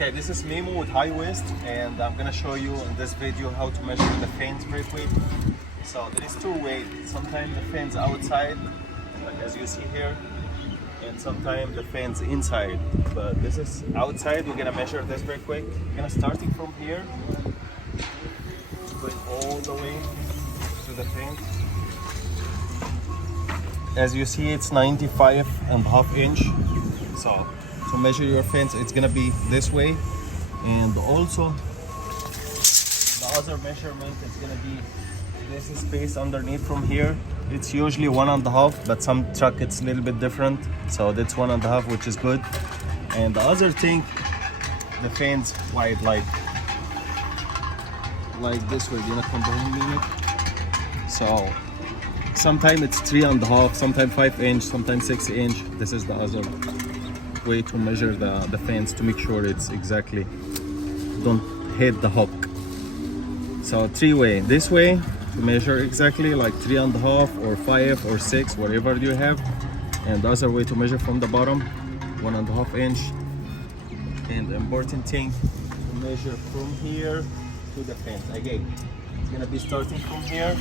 Okay, this is Memo with high waist, and I'm gonna show you in this video how to measure the fans brake weight. So there is two ways. Sometimes the fans outside, like as you see here, and sometimes the fans inside. But this is outside. We're gonna measure this brake weight. We're gonna starting from here, going all the way to the fans. As you see, it's 95.5 inch. So to measure your fence, it's gonna be this way, and also the other measurement is gonna be this space underneath from here. It's usually 1.5, but some truck it's a little bit different, so that's 1.5, which is good. And the other thing, the fence wide, like this way, you know, comprehending it. So sometimes it's 3.5, sometimes 5 inch, sometimes 6 inch. This is the other way to measure the fence to make sure it's exactly don't hit the hook. So three way, this way to measure exactly like 3.5 or 5 or 6, whatever you have, and the other way to measure from the bottom, 1.5 inch. And the important thing to measure from here to the fence. Again, it's gonna be starting from here